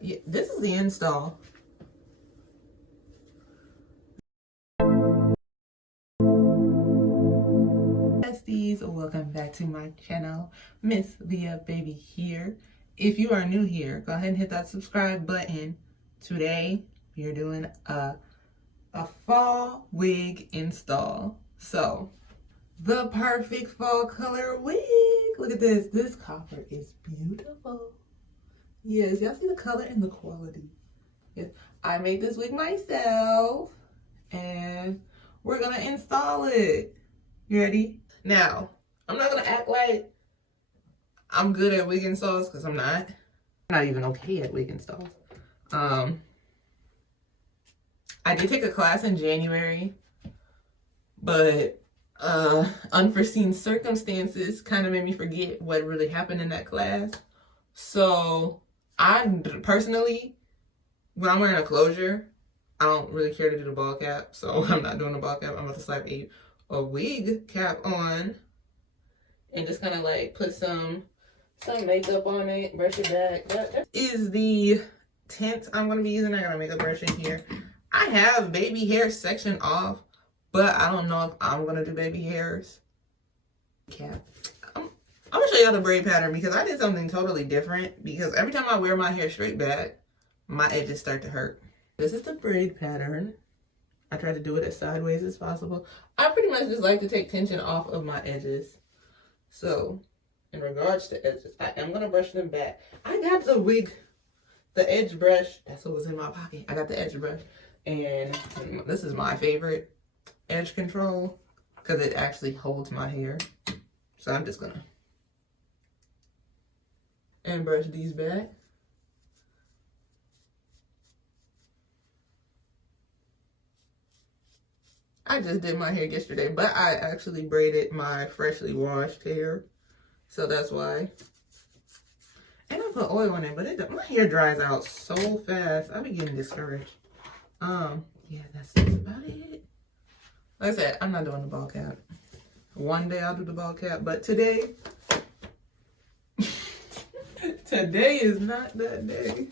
Yeah, this is the install. Besties, welcome back to my channel. Miss Leah Baby here. If you are new here, go ahead and hit that subscribe button. Today we are doing a fall wig install. So the perfect fall color wig. Look at this. This copper is beautiful. Yes, y'all see the color and the quality. Yes, I made this wig myself and we're gonna install it. You ready? Now, I'm not gonna act like I'm good at wig installs because I'm not. I'm not even okay at wig installs. I did take a class in January, but unforeseen circumstances kind of made me forget what really happened in that class. So I personally, when I'm wearing a closure, I don't really care to do the ball cap, so I'm not doing the ball cap. I'm about to slap a wig cap on and just kind of like put some makeup on it, brush it back. That is the tint I'm going to be using. I got a makeup brush in here. I have baby hair section off, but I don't know if I'm going to do baby hairs. Cap. I'm going to show y'all the braid pattern because I did something totally different because every time I wear my hair straight back, my edges start to hurt. This is the braid pattern. I try to do it as sideways as possible. I pretty much just like to take tension off of my edges. So, in regards to edges, I am going to brush them back. I got the wig, the edge brush. That's what was in my pocket. I got the edge brush. And this is my favorite edge control because it actually holds my hair. So I'm just going to and brush these back. I just did my hair yesterday, but I actually braided my freshly washed hair. So that's why. And I put oil on it, but my hair dries out so fast. I be getting discouraged. Yeah, that's about it. Like I said, I'm not doing the ball cap. One day I'll do the ball cap, but today, today is not that day.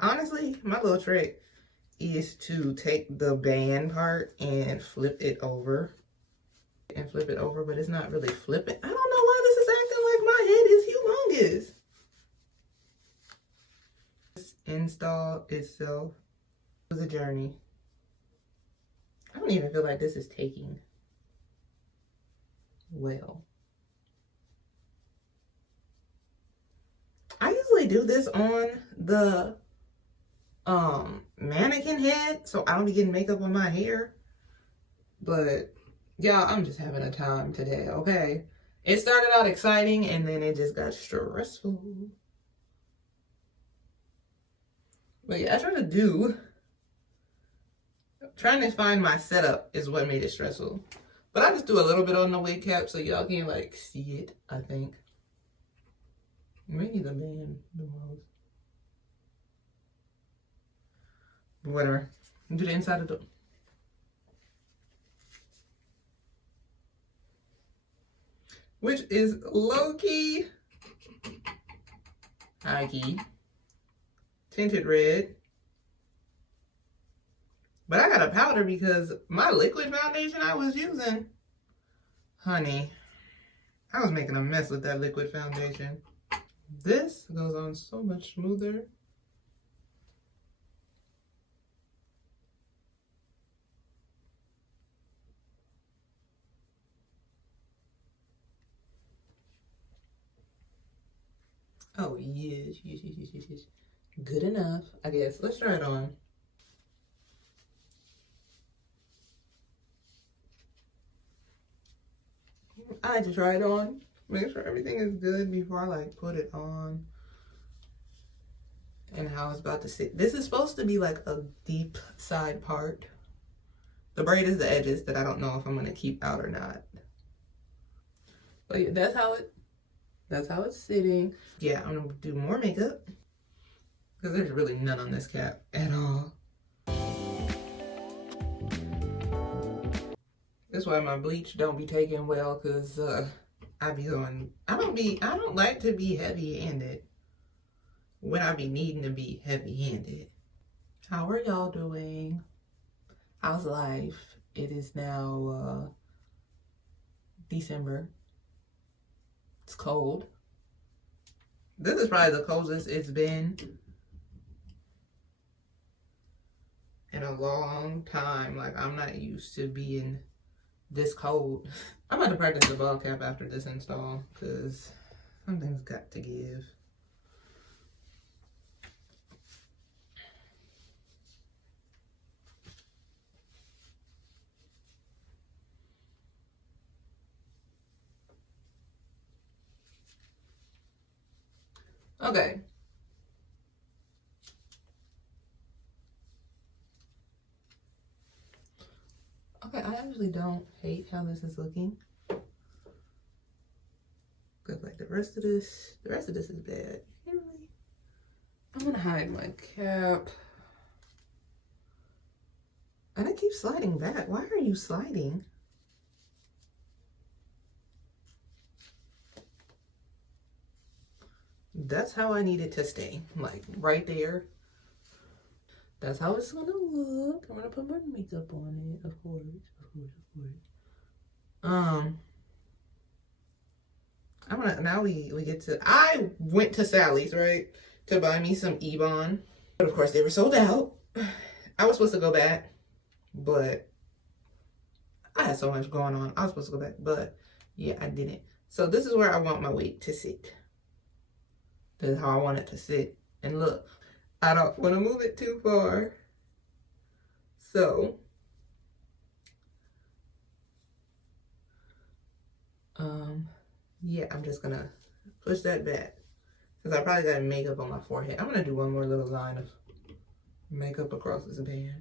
Honestly, my little trick is to take the band part and flip it over. But it's not really flipping. I don't know why this is acting like my head is humongous. This install itself was a journey. I don't even feel like this is taking well. I usually do this on the mannequin head, so I don't be getting makeup on my hair. But y'all, I'm just having a time today, okay? It started out exciting and then it just got stressful. But yeah, trying to find my setup is what made it stressful. But I just do a little bit on the wig cap so y'all can like see it, I think. Maybe the band the most. Whatever. Do the inside of the... Which is low-key, high-key, tinted red. But I got a powder because my liquid foundation I was using, honey, I was making a mess with that liquid foundation. This goes on so much smoother. Oh, yes. Good enough, I guess. Let's try it on. I like to try it on. Make sure everything is good before I like put it on. And how it's about to sit. This is supposed to be like a deep side part. The braid is the edges that I don't know if I'm gonna keep out or not. But yeah, that's how it's sitting. Yeah, I'm gonna do more makeup because there's really none on this cap at all. That's why my bleach don't be taken well, cause I don't like to be heavy-handed when I be needing to be heavy-handed. How are y'all doing? How's life? It is now December. It's cold. This is probably the coldest it's been in a long time. Like, I'm not used to being this cold. I'm about to practice the ball cap after this install because something's got to give. Okay. Okay, I actually don't hate how this is looking. Cause like the rest of this is bad. Really? I'm gonna hide my cap. And I keep sliding back. Why are you sliding? That's how I need it to stay. Like right there. That's how it's gonna look. I'm gonna put my makeup on it, of course. Now we get to, I went to Sally's, right, to buy me some Ebon. But of course they were sold out. I was supposed to go back, but I had so much going on. I was supposed to go back, but yeah, I didn't. So this is where I want my wig to sit. This is how I want it to sit. And look, I don't want to move it too far. So, yeah, I'm just gonna push that back. Because I probably got makeup on my forehead. I'm gonna do one more little line of makeup across this band.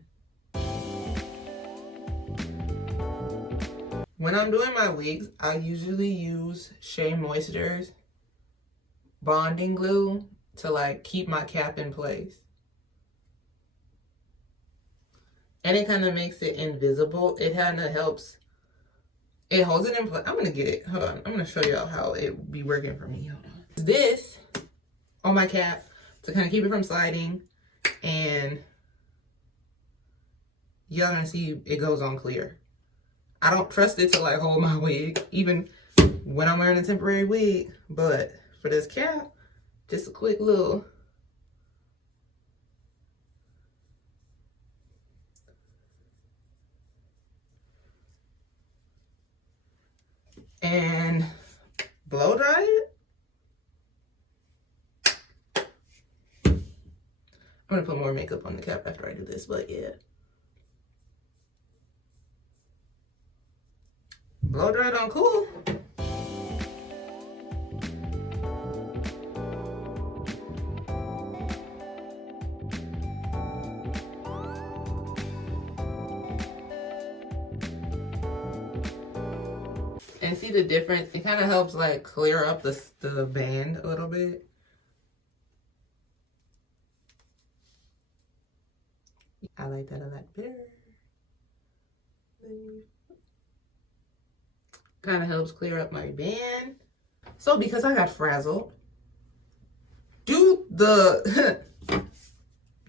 When I'm doing my wigs, I usually use Shea Moisture's bonding glue to like keep my cap in place. And it kind of makes it invisible. It kind of helps. It holds it in place. I'm going to get it. Hold on. I'm going to show y'all how it be working for me. Hold on. This on my cap to kind of keep it from sliding. And y'all going to see it goes on clear. I don't trust it to like hold my wig, even when I'm wearing a temporary wig. But for this cap, just a quick little. And blow dry it. I'm gonna put more makeup on the cap after I do this, but yeah. Blow dry it on cool. And see the difference? It kind of helps like clear up the band a little bit. I like that a lot better. Kind of helps clear up my band. So because I got frazzled, do the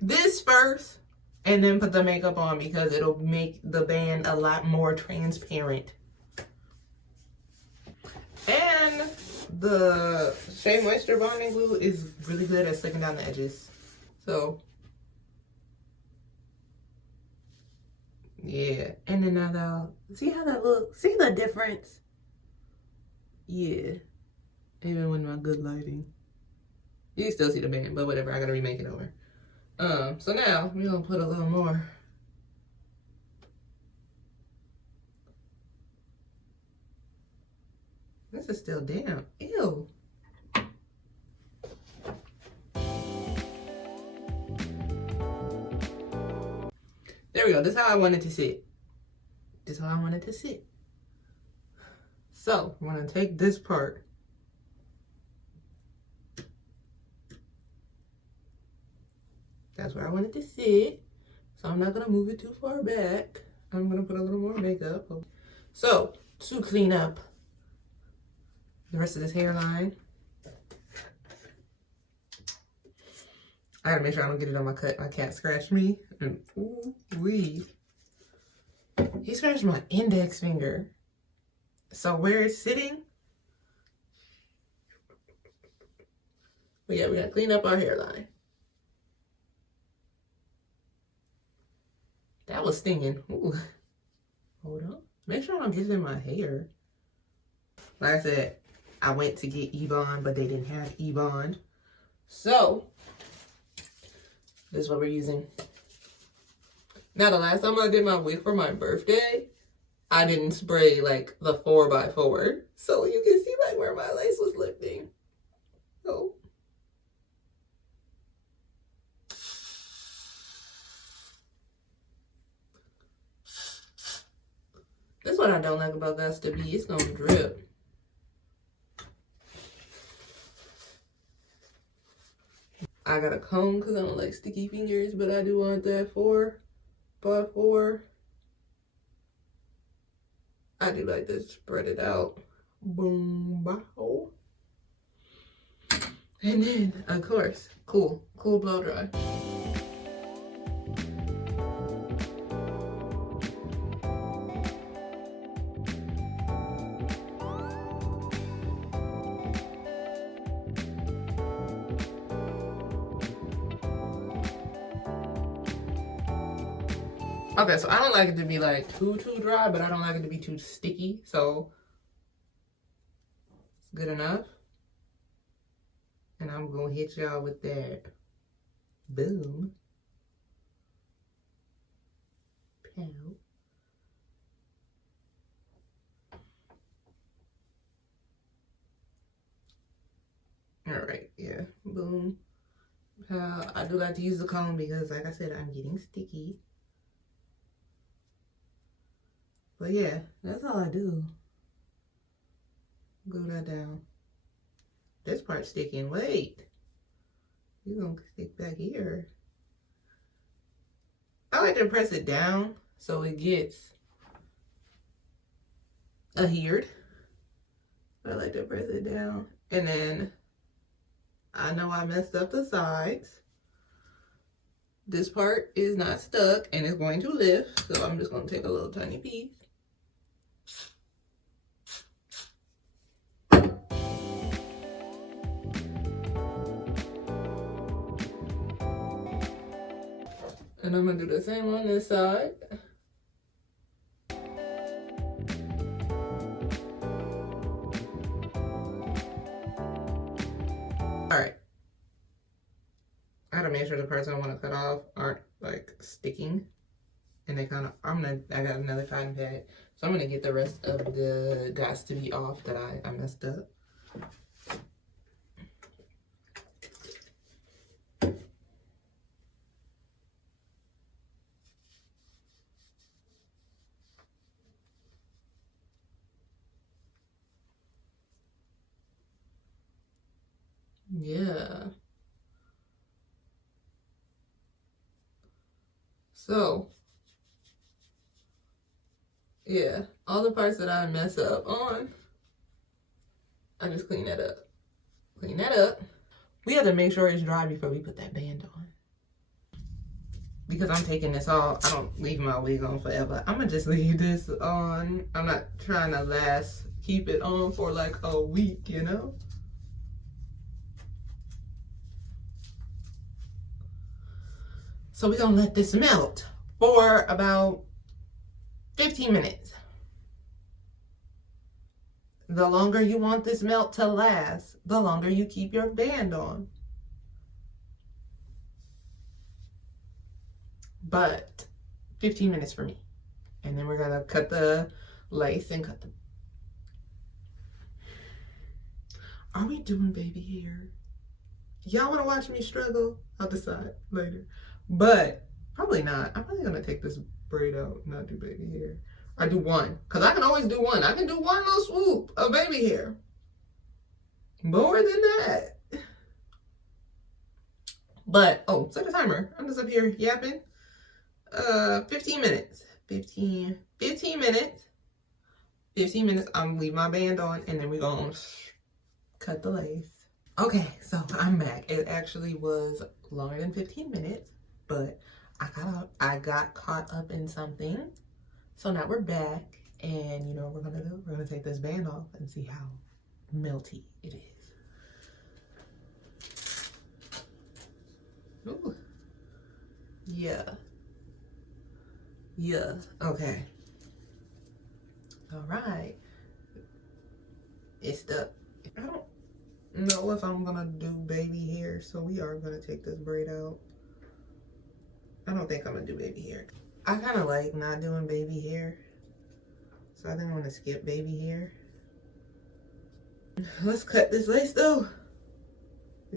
this first and then put the makeup on because it'll make the band a lot more transparent. And the Shea Moisture Bonding Glue is really good at sticking down the edges. So, yeah. And then now that'll, see how that looks? See the difference? Yeah. Even with my good lighting. You can still see the band, but whatever. I gotta remake it over. So now we're gonna put a little more. This is still damp. Ew. There we go. This is how I want it to sit. This is how I want it to sit. So I'm gonna take this part. That's where I want it to sit. So I'm not gonna move it too far back. I'm gonna put a little more makeup. So, to clean up the rest of this hairline, I gotta make sure I don't get it on my cut. My cat scratched me. And ooh wee. He scratched my index finger. So where it's sitting. But yeah, we gotta clean up our hairline. That was stinging. Ooh. Hold on. Make sure I don't get it in my hair. Like I said, I went to get Ebond, but they didn't have Ebond. So, this is what we're using. Now, the last time I did my wig for my birthday, I didn't spray like the 4x4. So you can see like where my lace was lifting. Oh. That's what I don't like about that to be. It's gonna drip. I got a comb because I don't like sticky fingers, but I do want that 4x4. I do like to spread it out. Boom, bow. And then, of course, cool blow dry. Okay, so I don't like it to be like too dry, but I don't like it to be too sticky. So it's good enough. And I'm gonna hit y'all with that. Boom. Pow. All right, yeah, boom. I do like to use the comb because, like I said, I'm getting sticky. But yeah, that's all I do. Glue that down. This part's sticking. Wait. You're gonna stick back here. I like to press it down so it gets adhered. I like to press it down. And then I know I messed up the sides. This part is not stuck and it's going to lift. So I'm just gonna take a little tiny piece. And I'm gonna do the same on this side. All right. I gotta make sure the parts I want to cut off aren't like sticking. And they kind of, I got another cotton pad. So I'm gonna get the rest of the dots to be off that I messed up. Yeah. So, yeah, all the parts that I mess up on, I just clean that up. Clean that up. We have to make sure it's dry before we put that band on. Because I'm taking this off, I don't leave my wig on forever. I'm gonna just leave this on. I'm not trying to keep it on for like a week, you know? So we're gonna let this melt for about 15 minutes. The longer you want this melt to last, the longer you keep your band on. But 15 minutes for me. And then we're gonna cut the lace and cut the... Are we doing baby hair? Y'all wanna watch me struggle? I'll decide later. But probably not. I'm probably gonna take this braid out and not do baby hair. I do one, because I can always do one. I can do one little swoop of baby hair. More than that. But, oh, set a timer. I'm just up here yapping. 15 minutes. 15 minutes. 15 minutes, I'm gonna leave my band on, and then we're gonna cut the lace. Okay, so I'm back. It actually was longer than 15 minutes, but I got caught up in something. So now we're back, and you know what we're gonna do? We're gonna take this band off and see how melty it is. Ooh. Yeah. Yeah. Okay. All right. It's stuck. I don't know if I'm gonna do baby hair, so we are gonna take this braid out. I don't think I'm gonna do baby hair. I kind of like not doing baby hair, so I think I'm gonna skip baby hair. Let's cut this lace though.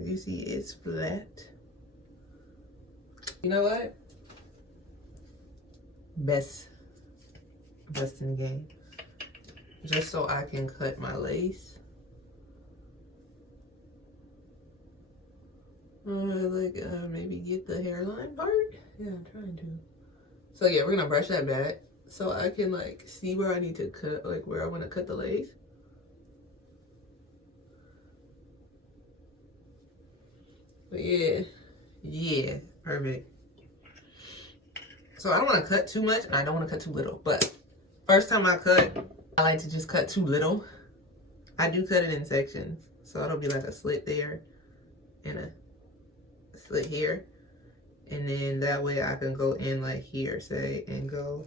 As you see, it's flat. You know what? Best in the game. Just so I can cut my lace. Maybe get the hairline part. Yeah, I'm trying to. So yeah, we're gonna brush that back so I can like see where I need to cut, like where I want to cut the lace. But yeah, perfect. So I don't want to cut too much and I don't want to cut too little. But first time I cut, I like to just cut too little. I do cut it in sections, so it'll be like a slit there and a slit here. And then that way I can go in like here, say, and go.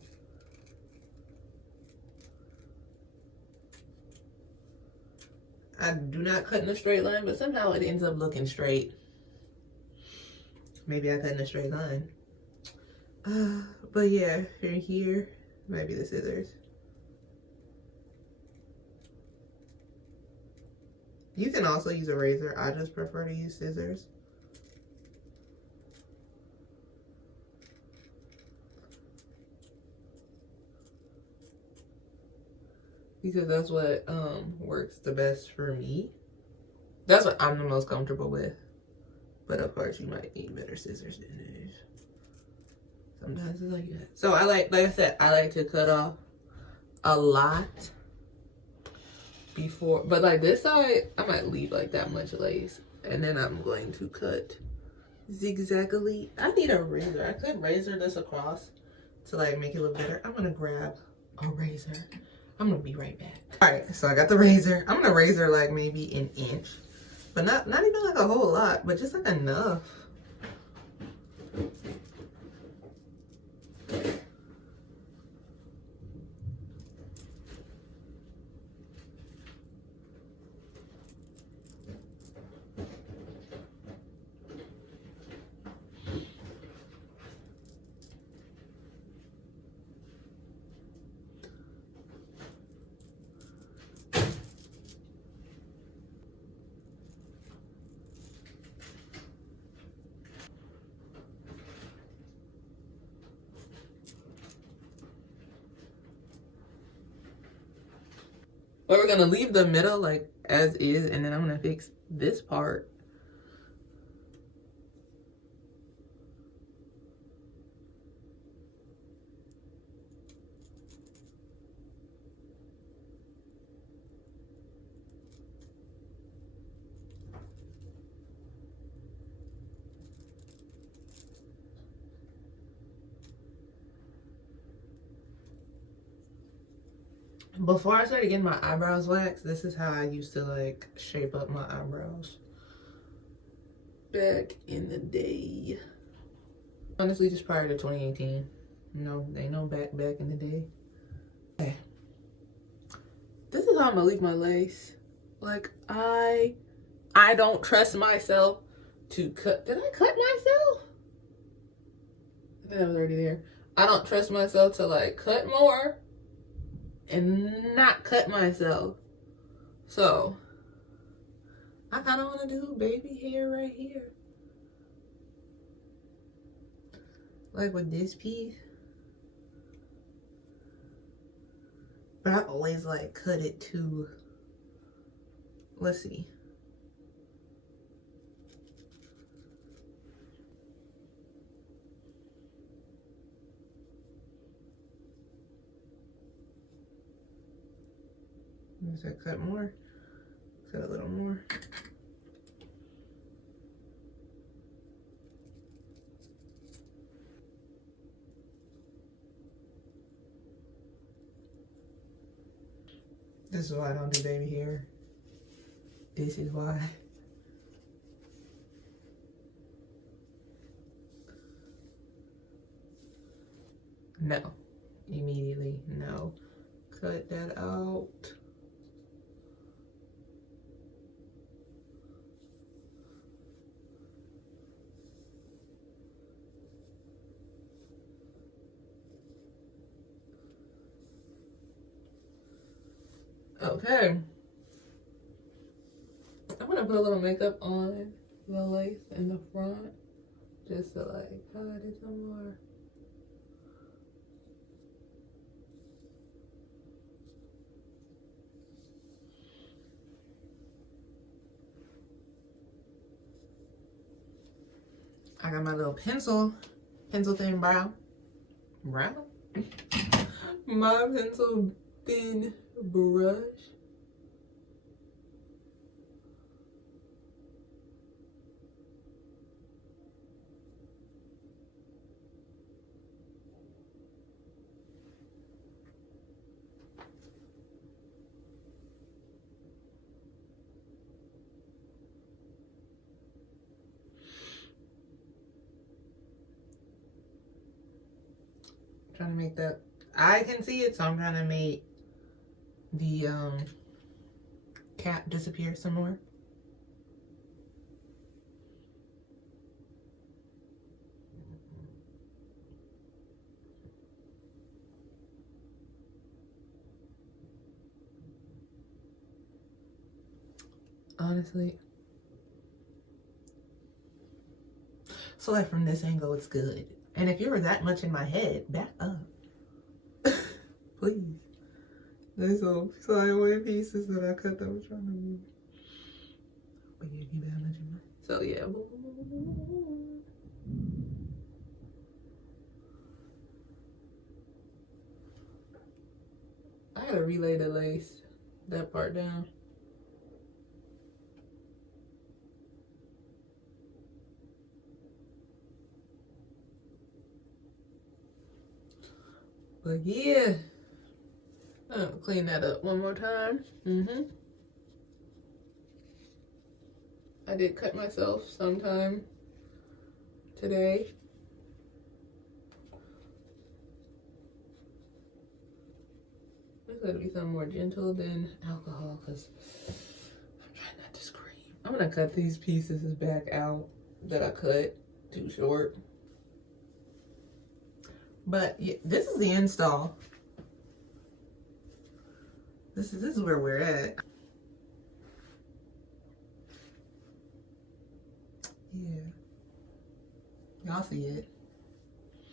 I do not cut in a straight line, but somehow it ends up looking straight. Maybe I cut in a straight line. But yeah, here, might be the scissors. You can also use a razor. I just prefer to use scissors. Because that's what works the best for me. That's what I'm the most comfortable with. But of course, you might need better scissors than this. Sometimes it's like that. So like I said, I like to cut off a lot before. But like this side, I might leave like that much lace. And then I'm going to cut zigzaggly. I need a razor. I could razor this across to like make it look better. I'm gonna grab a razor. I'm gonna be right back. All right, so I got the razor. I'm gonna razor like maybe an inch, but not even like a whole lot, but just like enough. But we're gonna leave the middle like as is, and then I'm gonna fix this part. Before I started getting my eyebrows waxed, this is how I used to like shape up my eyebrows back in the day. Honestly, just prior to 2018. No, they know back in the day. Okay. This is how I'm gonna leave my lace. Like I don't trust myself to cut. Did I cut myself? I think I was already there. I don't trust myself to like cut more and not cut myself. So I kind of want to do baby hair right here, like with this piece, but I always like cut it too. Let's see. I said cut more. Cut a little more. This is why I don't do baby hair. This is why. No. Immediately, no. Cut that out. Okay. I'm gonna put a little makeup on the lace in the front just to like hide it some more. I got my little pencil thin brown. My pencil thin brush. Trying to make that, I can see it, so I'm trying to make the cap disappear some more. Honestly, so like from this angle it's good, and if you were that much in my head, back up. Please. There's little sideways pieces that I cut that was trying to move. But yeah, you that much in my. So yeah. I gotta relay the lace, that part down. But yeah, I'm gonna clean that up one more time. I did cut myself sometime today. This gotta be something more gentle than alcohol, because I'm trying not to scream. I'm gonna cut these pieces back out that I cut too short. But yeah, this is the install. This is where we're at. Yeah. Y'all see it.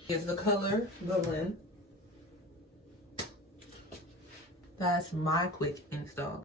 Here's the color going. That's my quick install.